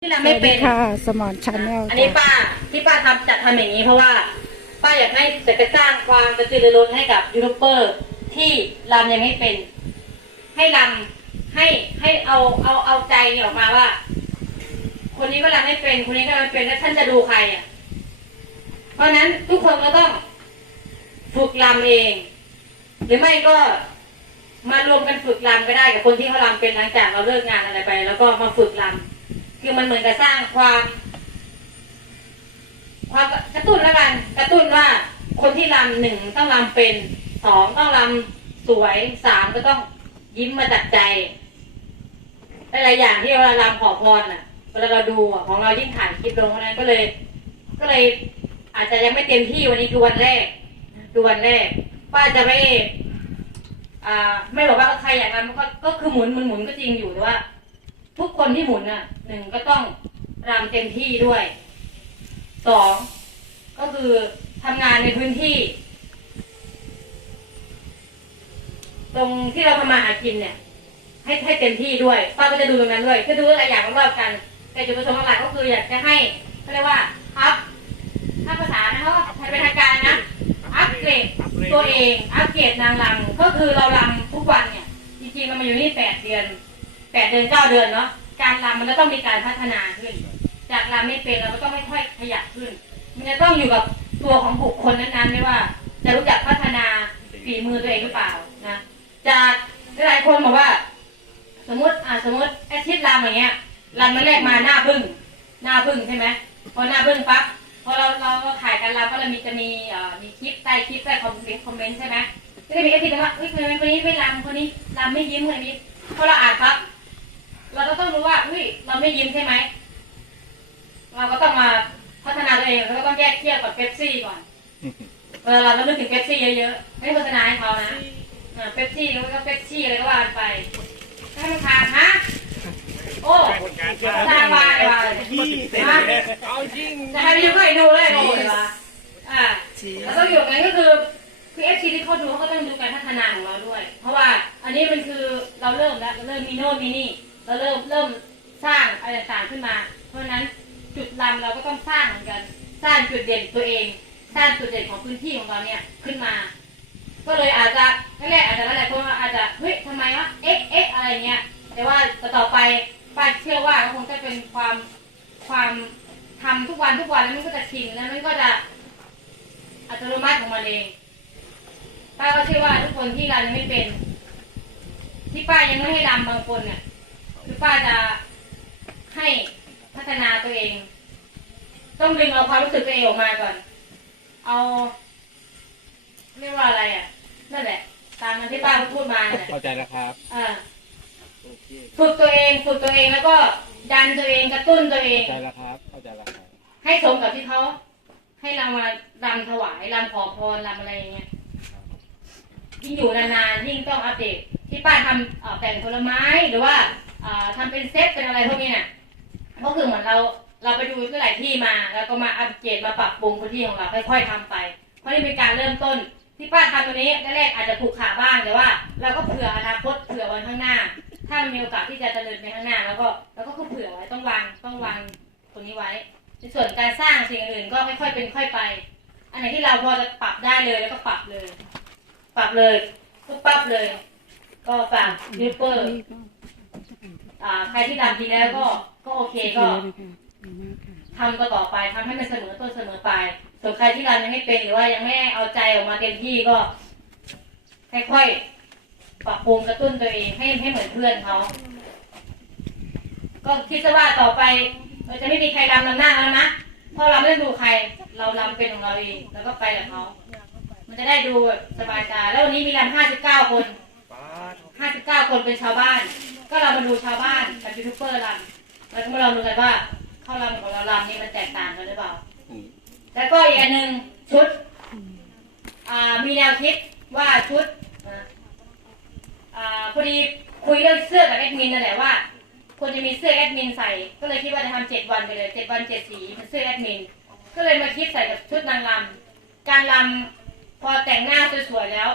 ที่เราสไม่วัสเป็ดีนค่ะสมอนชาแนลอันนี้ป้าที่ป้าทำจัดทำอย่างนี้เพราะว่า ป้าอยากให้จะกระสร้างความกระตือรือร้นให้กับยูทูบเบอร์ที่รำยังไม่เป็น ให้รำให้ให้เอาเอาเอาใจเนี่ยออกมาว่า คนนี้ก็รำไม่เป็น คนนี้ก็รำไม่เป็นแล้วท่านจะดูใครอะ เพราะฉะนั้นทุกคนก็ต้องฝึกรำเอง หรือไม่ก็มารวมกันฝึกรำก็ได้กับคนที่เขารำเป็นหลังจากเราเลิกงานอะไรไป แล้วก็มาฝึกรำ คือมันเหมือนกับสร้างความ ความกระตุ้นแล้วกัน กระตุ้นว่าคนที่รำหนึ่งต้องรำเป็นสองต้องรำสวยสามก็ต้องยิ้มมาจากใจหลายอย่างที่เวลารำขอพรน่ะเวลาเราดูของเรายิ่งถ่ายคลิปลงเพราะนั้นก็เลย ก็เลย อาจจะยังไม่เต็มที่วันนี้คือวันแรกคือวันแรกป้าจะไม่อ่าไม่บอกว่าใครอยากรำก็ก็คือหมุนหมุนหมุนก็จริงอยู่แต่ว่า ทุกคนที่หมุนน่ะหนึ่งก็ต้องรำเต็มที่ด้วยสองก็คือทำงานในพื้นที่ ตรงที่เราทำมาหากินเนี่ย ให้ให้เต็มที่ด้วยป้าก็จะดูตรงนั้นด้วยคือดูหลายอย่างรอบกัน แต่จุดประสงค์หลักก็คืออยากจะให้เขาเรียกว่าอัพถ้าภาษานะเขาเป็นทางการนะอัพเกรดตัวเองอัพเกรดนางรำก็คือเรารำทุกวันเนี่ยจริงๆเรามาอยู่นี่แปดเดือน แปดเดือนเก้าเดือนเนาะการรำมันก็ต้องมีการพัฒนาขึ้น จากรำไม่เป็นเราก็ต้องค่อยๆขยับขึ้น มันจะต้องอยู่กับตัวของบุคคลนั้นๆไม่ว่า จะรู้จักพัฒนาฝีมือตัวเองหรือเปล่านะจากหลายคนบอกว่า สมมติอ่าสมมติแอชิดรำอย่างเงี้ยรำมาแรกมาหน้าบึ้งหน้าบึ้งใช่ไหมพอหน้าบึ้งปั๊บพอเราเราเราถ่ายกันรำก็เรามีจะมีเอ่อมีคลิปใต้คลิปใต้คอมเมนต์คอมเมนต์ใช่ไหมก็จะมีแอชิดว่าเฮ้ยคนนี้คนนี้ไม่รำคนนี้รำไม่ยิ้มคนนี้พอเราอ่านปั๊บ เราก็ต้องรู้ว่าเฮ้ยเราไม่ยิ้มใช่ไหมเราก็ต้องมาพัฒนาตัวเองเราก็ต้องแยกเทียบกับเป๊ปซี่ก่อนเวลาเราเรานึกถึงเป๊ปซี่เยอะๆไม่โฆษณาให้เขานะอ่าเป๊ปซี่แล้วก็เป๊ปซี่อะไรก็ว่ากันไปให้มันขาดฮะโอ้สร้างมาเลยว่ะยี่เสร็จแล้วเอาจริงจะให้ไปอยู่ก็ให้ดูเลยโอ้ยว่ะอ่าแล้วก็อยู่งั้นก็คือคือเอฟซีที่เขาดูเขาก็ต้องดูการพัฒนาของเราด้วย เพราะว่าอันนี้มันคือเราเริ่มแล้วเราเริ่มมีโน่นมีนี่ เราเริ่มเริ่มสร้างอะไรต่างๆขึ้นมา เพราะฉะนั้นจุดลำเราก็ต้องสร้างเหมือนกัน สร้างจุดเด่นตัวเอง สร้างจุดเด่นของพื้นที่ของเราเนี่ยขึ้นมา ก็เลยอาจจะแรกๆอาจจะหลายคนอาจจะเฮ้ยทำไมวะเอ๊ะเอ๊ะอะไรเงี้ยแต่ว่าต่อไปป้าเชื่อว่าก็คงจะเป็นความความทำทุกวันทุกวันแล้วมันก็จะชินแล้วมันก็จะอัตโนมัติของมันเองป้าก็เชื่อว่าทุกคนที่รำยังไม่เป็น ที่ป้ายังไม่ให้รำบางคนเนี่ย คือป้าจะให้พัฒนาตัวเอง ต้องดึงเอาความรู้สึกตัวเองออกมาก่อน เอาเรียกว่าอะไรอะนั่นแหละ ตามมันที่ป้าพูดมาเนี่ยเข้าใจแล้วครับอ่าโอเคฝึกตัวเองฝึกตัวเองแล้วก็ดันตัวเองกระตุ้นตัวเอง เข้าใจแล้วครับเข้าใจแล้วครับให้สมกับที่เขาให้เรามารำถวายรำขอพรรำอะไรอย่างเงี้ยยิ่งอยู่นานๆยิ่งต้องอัปเดตที่ป้าทำเอ่อแต่งผลไม้หรือว่าเอ่อ ทำเป็นเซตเป็นอะไรพวกนี้เนี่ยก็คือเหมือนเราเราไปดูหลายที่มา แล้วก็มาอัปเกรดมาปรับปรุงพื้นที่ของเราค่อยๆทำไป เพราะนี่เป็นการเริ่มต้นที่ป้าทำตัวนี้แรกๆอาจจะถูกขาบ้างแต่ว่า เราก็เผื่ออนาคตเผื่อวันข้างหน้า ถ้ามันมีโอกาสที่จะเจริญไปข้างหน้า แล้วก็เราก็เผื่อไว้ต้องวางต้องวางตรงนี้ไว้ ในส่วนการสร้างสิ่งอื่นก็ค่อยๆเป็นค่อยไป อันไหนที่เราพอจะปรับได้เลยแล้วก็ปรับเลย ปรับเลยก็ปรับเลย ก็ฝากยูเปอร์ อ่าใครที่ทำดีแล้วก็ก็โอเคก็ทำก็ต่อไปทำให้มันเสมอต้นเสมอปลายส่วนใครที่รำยังไม่เป็นหรือว่ายังไม่เอาใจออกมาเต็มที่ก็ค่อยๆปรับปรุงกระตุ้นตัวเองให้ให้เหมือนเพื่อนเขาก็คิดซะว่าต่อไปเราจะไม่มีใครรำนำหน้าแล้วนะเพราะเราไม่ต้ดูใคร เรารำเป็นของเราเองแล้วก็ไปกับเขามันจะได้ดูสบายตาแล้ววันนี้มีรำห้าสิบเก้าคนห้าสิบเก้าคนเป็นชาวบ้าน ก็เรามาดูชาวบ้านกับยูทูบเบอร์รำแล้วก็มาลองดูกันว่าเข้ารำของเรารำนี่มันแตกต่างกันหรือเปล่า แล้วก็อีกอันหนึ่งชุดมีแนวคิดว่าชุดอพอดีคุยเรื่องเสื้อกับแอดมินนั่นแหละว่าควรจะมีเสื้อแอดมินใส่ ก็เลยคิดว่าจะทำเจ็ดวันไปเลยเจ็ดวันเจ็ดสีเป็นเสื้อแอดมิน ก็เลยมาคิดใส่กับชุดนางรำการรำพอแต่งหน้าสวยๆแล้ว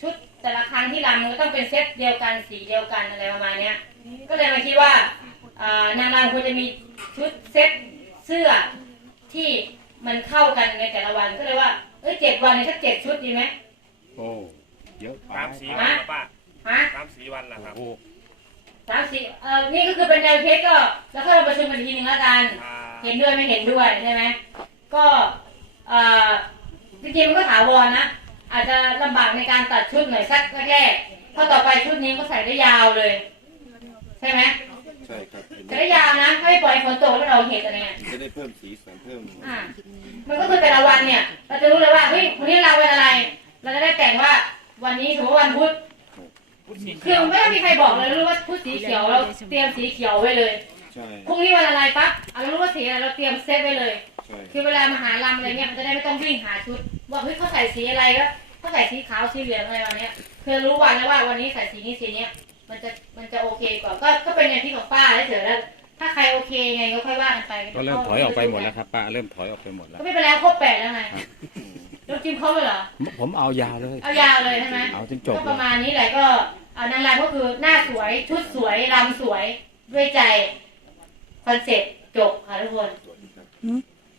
ชุด แต่ละครั้งที่รำมันก็ต้องเป็นเซตเดียวกันสีเดียวกันอะไรประมาณเนี้ย ก็เลยมาคิดว่าอ่านางรำควรจะมีชุดเซ็ตเสื้อที่มันเข้ากันในแต่ละวันก็เลยว่าเอ้ยเจ็ดวันเนี่ยสักเจ็ดชุดดีไหมโอ้เยอะไปตามสีวันนะป้าฮะตามสีวันนะครับโอ้สามสี่เอ่อนี่ก็คือเป็นแนวเทสก็แล้วก็เราประชุมกันอีกทีหนึ่งแล้วกันอ่าเห็นด้วยไม่เห็นด้วยใช่ไหมก็เอ่อจริงๆมันก็ถาวรนะ อาจจะลำบากในการตัดชุดหน่อยสักแรกๆเพราะต่อไปชุดนี้ก็ใส่ได้ยาวเลย ใช่ไหมใช่ครับใส่ได้ยาวนะถ้าไม่ปล่อยให้ฝนตกแล้วเราเห็นอะไรเงี้ยจะได้เพิ่มสีสันเพิ่มอ่ามันก็คือแต่ละวันเนี่ย เราจะรู้เลยว่าเฮ้ยวันนี้เราเป็นอะไร เราจะได้แต่งว่าวันนี้ถือว่าวันพุธพุทธสีคืเขียอวไม่ต้องมีใครบอกเลยรู้ว่าพุธสีเขียวเราเตรียมสีเขียวไว้เลยใช่พรุ่งนี้วันอะไรปั๊บเอาเรารู้ว่าสีอะไรเราเตรียมเซตไว้เลย ใช่คือเวลามาหาลำอะไรเงี้ยมันจะได้ไม่ต้องวิ่งหาชุดว่าเฮ้ยเขาใส่สีอะไรก็เขาใส่สีขาวสีเหลืองอะไรวันเนี้ยคือรู้วันแล้วว่าวันนี้ใส่สีนี้สีเนี้ยมันจะมันจะโอเคกว่าก็ก็เป็นอย่างที่ของป้าแล้วเดี๋ยวแล้วถ้าใครโอเคไงก็ค่อยว่ากันไปก็เริ่มถอยออกไปหมดแล้วครับป้าเริ่มถอยออกไปหมดแล้วก็ไม่เป็นไรครบแปดแล้วไงยกจิ้มเขาเลยเหรอผมเอายาวเลย เอายาวเลยใช่ไหมเอาจนจบก็เลประยมาณนี้แหละก็เอานางรำก็คือหน้าสวยชุดสวยรำสวยด้วยใจคอนเซ็ปต์จบค่ะทุกคน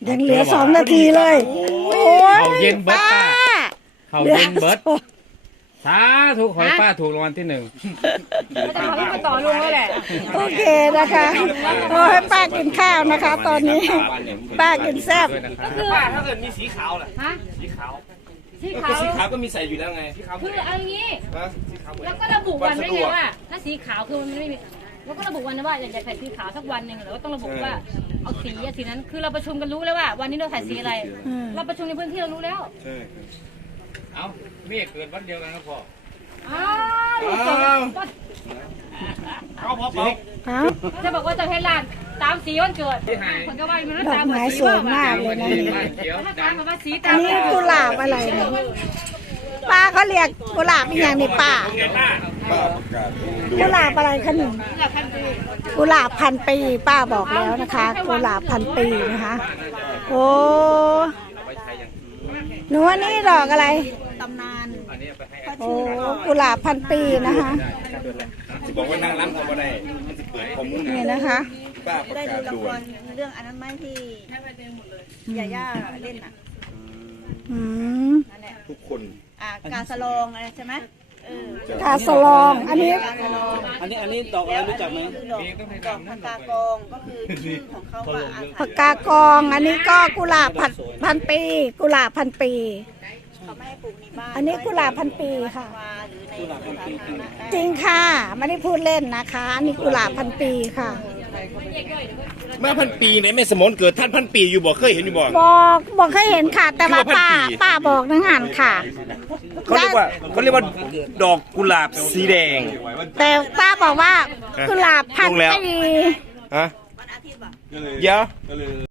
ยังเหลือสองนาทีเลย โอ้ยเขาเย็นเบิร์ดป้าป้าเขาเหลือเย็นเบิร์ดสองสาธุขอให้ป้าถูกรางวัลที่หนึ่งจะทำให้มาต่อลุงแล้วแหละ โอเคนะคะโอ้ให้ป้ากินข้าวนะคะ ตอนนี้ ป้ากินแซ่บด้วยนะครับป้าถ้าเกิดมีสีขาวล่ะฮะสีขาวสีก็ขาวสีขาวก็มีใส่อยู่แล้วไงสีขาวคือเอาอย่างนี้ฮะสีขาวเหมือนแล้วก็ระบุวันไว้ไงว่า ถ้าสีขาวคือมันไม่มี แล้วก็ระบุวันนะว่าอยากจะใส่สีขาวสักวันหนึ่งแล้วก็ต้องระบุว่าเอาสีอะสีนั้นคือเราประชุมกันรู้แล้วว่า วันนี้เราใส่สีอะไร อืม เราประชุมในพื้นที่เรารู้แล้วใช่ครับ เอาเมียเกิดวันเดียวกันครับพ่ออ้าวดูจบเอาพอเปล่าเอ้า จะบอกว่าจะให้ลานตามสีวันเกิดคนก็ว่ามันดอกไม้สวยมาก เลยนะนี่เขียว ถ้าตามแบบว่าสีอัตานมนี้กุหลาบอะไรเนี่ย ป้าเขาเรียกกุหลาบอีกอย่างนี่ป้าเห็นป้าป้าประกาศดูกุหลาบอะไรคะหนึ่งกุหลาบพันปีป้าบอกแล้วนะคะกุหลาบพันปีนะคะโอ้เอาไปใช้อย่างหนูว่านี่ดอกอะไรอันนี้ไปให้โอ้กุหลาบพันปีนะคะจะบอกว่านางรำเขาบ่ได้มันจะเปิดข้อมูลนี่นะคะป้าประได้กาดูศละด่ควนรเรื่องอันนั้นไหมที่ยาย่าเล่นน่ะอืม นั่นแหละทุกคน อ่ากาสลองอะไรใช่ไหมเออกาสลอง อันนี้ กาสลองอันนี้อันนี้ดอกอะไรรู้จักไหมคือดอกดอกพกากองก็คือชื่อของเขาว่าอาผักกากอง อันนี้ก็กุหลาบพันพันปี กุหลาบพันปี เขาไม่ให้ปลูกในบ้านอันนี้กุหลาบพันปีค่ะว่าหรือในสาธารณะได้จริงค่ะ ไม่ได้พูดเล่นนะคะ อันนี้กุหลาบพันปีค่ะ มาพันปีไหนไม่สมนเกิดท่านพันปีอยู่บ่เคยเห็นอยู่บ่ บอกบอกเคยเห็นค่ะ แต่ว่าป้าคือว่าพันปี ป้าบอกนังหันค่ะ เขาเรียกว่าเขาเรียกว่าดอกกุหลาบสีแดง แต่ป้าบอกว่ากุหลาบพันลงแล้ว ปี ฮะวันอาทิตย์ป่ะเดี๋ยว